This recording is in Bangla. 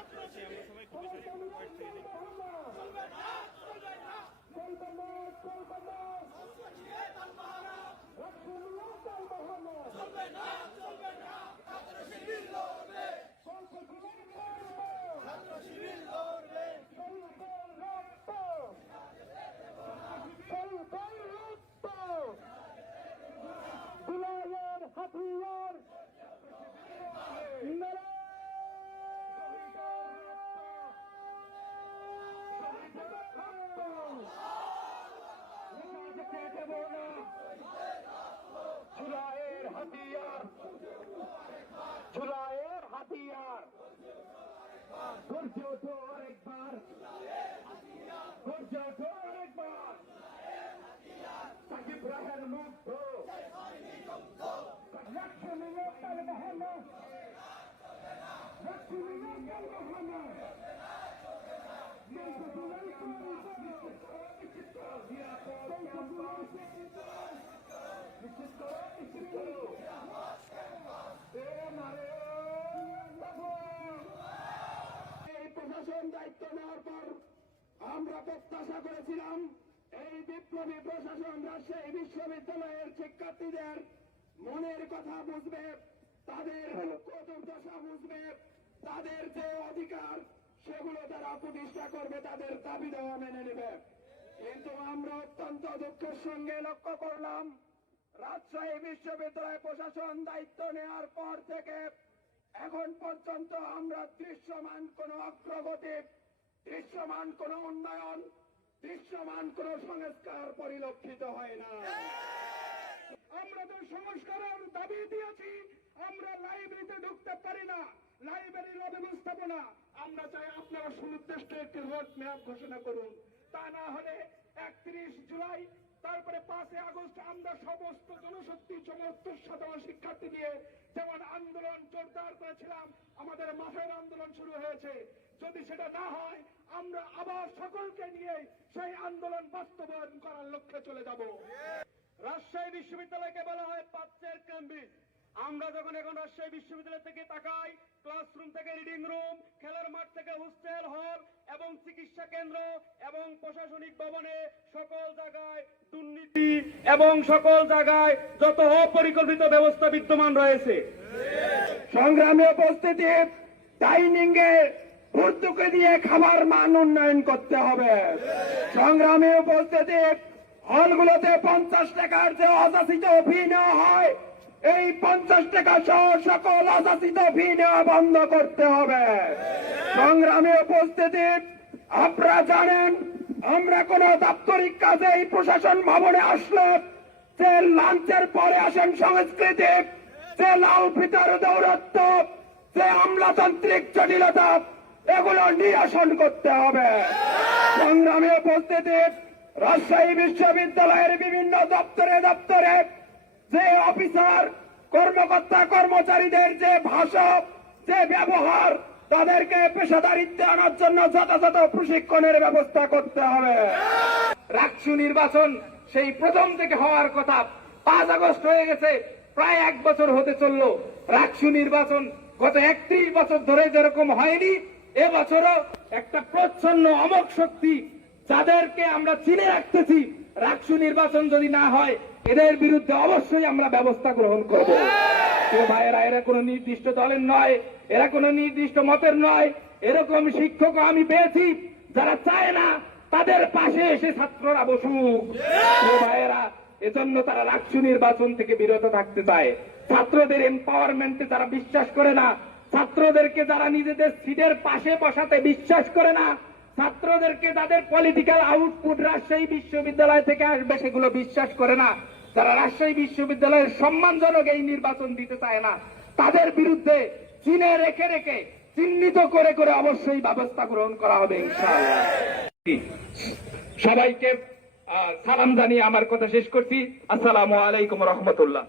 বিলায়ের हथियार। झुलाए हथियार। गुर्जे उठो और एक बार। गुर्जे उठो और एक बार। सजीब रहन। मुक्त हो लक्ष्मियों कल बहना लक्ष्मियों कल बहना मैं सदुलाई প্রশাসন দায়িত্ব নেওয়ার পর আমরা প্রত্যাশা করেছিলাম, এই বিপ্লবী প্রশাসন রাজশাহী বিশ্ববিদ্যালয়ের শিক্ষার্থীদের মনের কথা বুঝবে, তাদের দুর্দশা বুঝবে, তাদের যে অধিকার, সেগুলো তারা প্রতিষ্ঠা করবে, তাদের দাবি দেওয়া মেনে নেবে। কিন্তু আমরা অত্যন্ত দুঃখের সঙ্গে লক্ষ্য করলাম, রাজশাহী বিশ্ববিদ্যালয় প্রশাসন দায়িত্ব নেওয়ার পর থেকে এখন পর্যন্ত আমরা দৃশ্যমান কোন অগ্রগতি, দৃশ্যমান কোন উন্নয়ন, দৃশ্যমান কোন সংস্কার পরিলক্ষিত হয় না। আমরা তো সংস্কারের দাবি দিয়েছি, আমরা লাইব্রেরিতে ঢুকতে পারি না, লাইব্রেরির অব্যবস্থাপনা আমরা চাই আপনারা সুনির্দিষ্ট একটি রোড ম্যাপ ঘোষণা করুন। তা না হলে একত্রিশ জুলাই, তারপরে পাঁচই আগস্ট আমরা সমস্ত জনশক্তি, সমস্ত সাধারণ শিক্ষার্থী নিয়ে যেমন জোরদার করেছিলাম। আমাদের মাঠের আন্দোলন শুরু হয়েছে। যদি সেটা না হয়, আমরা আবার সকলকে নিয়ে সেই আন্দোলন বাস্তবায়ন করার লক্ষ্যে চলে যাব। রাজশাহী বিশ্ববিদ্যালয়কে বলা হয় পাচ্ছের ক্যাম্বিস আমরা যখন এখন রাজশাহী বিশ্ববিদ্যালয় থেকে তাকাই, ক্লাসরুম থেকে রিডিং রুম, খেলার মাঠ থেকে হোস্টেল হল এবং চিকিৎসা কেন্দ্র এবং প্রশাসনিক ভবনে সকল জায়গায় দুর্নীতি এবং সকল জায়গায় যত অপরিকল্পিত ব্যবস্থা বিদ্যমান রয়েছে। সংগ্রামে উপস্থিতি ডাইনিং এ ভর্তুকি দিয়ে খাবার মান উন্নয়ন করতে হবে। সংগ্রামে উপস্থিতি, হলগুলোতে পঞ্চাশ টাকার যে অযাচিত ফি নেওয়া হয়, এই পঞ্চাশ টাকা সহ সকল অযাচিত ফি নেওয়া বন্ধ করতে হবে। সংগ্রামে উপস্থিতি, আপনারা জানেন, আমরা কোন দাপ্তরিক কাজে এই প্রশাসন ভবনে আসলে লাঞ্চের পরে আসেন সংস্কৃতি যে লাল ফিতার দৌরত্ব যে আমলাতান্ত্রিক জটিলতা, এগুলো নিরসন করতে হবে। সংগ্রামে উপস্থিতি রাজশাহী বিশ্ববিদ্যালয়ের বিভিন্ন দপ্তরে দপ্তরে যে অফিসার, কর্মকর্তা, কর্মচারীদের যে ভাষা, যে ব্যবহার, তাদেরকে পেশাদারিত্বে আনার জন্য যথাযথ প্রশিক্ষণের ব্যবস্থা করতে হবে। রাকসু নির্বাচন সেই প্রথম থেকে হওয়ার কথা। পাঁচ আগস্ট হয়ে গেছে। প্রায় এক বছর হতে চলল। রাকসু নির্বাচন গত একত্রিশ বছর ধরে যেরকম হয়নি, এবছরও একটা প্রচ্ছন্ন অমক শক্তি যাদেরকে আমরা চিনে রাখতেছি, রাকসু নির্বাচন যদি না হয়, এদের বিরুদ্ধে অবশ্যই আমরা ব্যবস্থা গ্রহণ করব। ভাইয়েরা, এরা কোনো নির্দিষ্ট দলের নয়, এরা কোনো নির্দিষ্ট মতের নয়। এরকম শিক্ষক আমি পেয়েছি, যারা চায় না তাদের পাশে এসে ছাত্ররা বসুক। ভাইয়েরা এজন্য তারা রাকসু নির্বাচন থেকে বিরত থাকতে চায়। ছাত্রদের এম্পাওয়ারমেন্টে তারা বিশ্বাস করে না, ছাত্রদেরকে যারা নিজেদের সিটের পাশে বসাতে বিশ্বাস করে না, ছাত্রদেরকে তাদের পলিটিক্যাল আউটপুট রাজশাহী বিশ্ববিদ্যালয় থেকে আসবে সেগুলো বিশ্বাস করে না। যারা রাজশাহী বিশ্ববিদ্যালয়ের সম্মানজনক এই নির্বাচন দিতে চায় না, তাদের বিরুদ্ধে চিনে রেখে রেখে, চিহ্নিত করে করে অবশ্যই ব্যবস্থা গ্রহণ করা হবে সবাইকে সালাম জানিয়ে আমার কথা শেষ করছি। আসসালামু আলাইকুম রহমতুল্লাহ।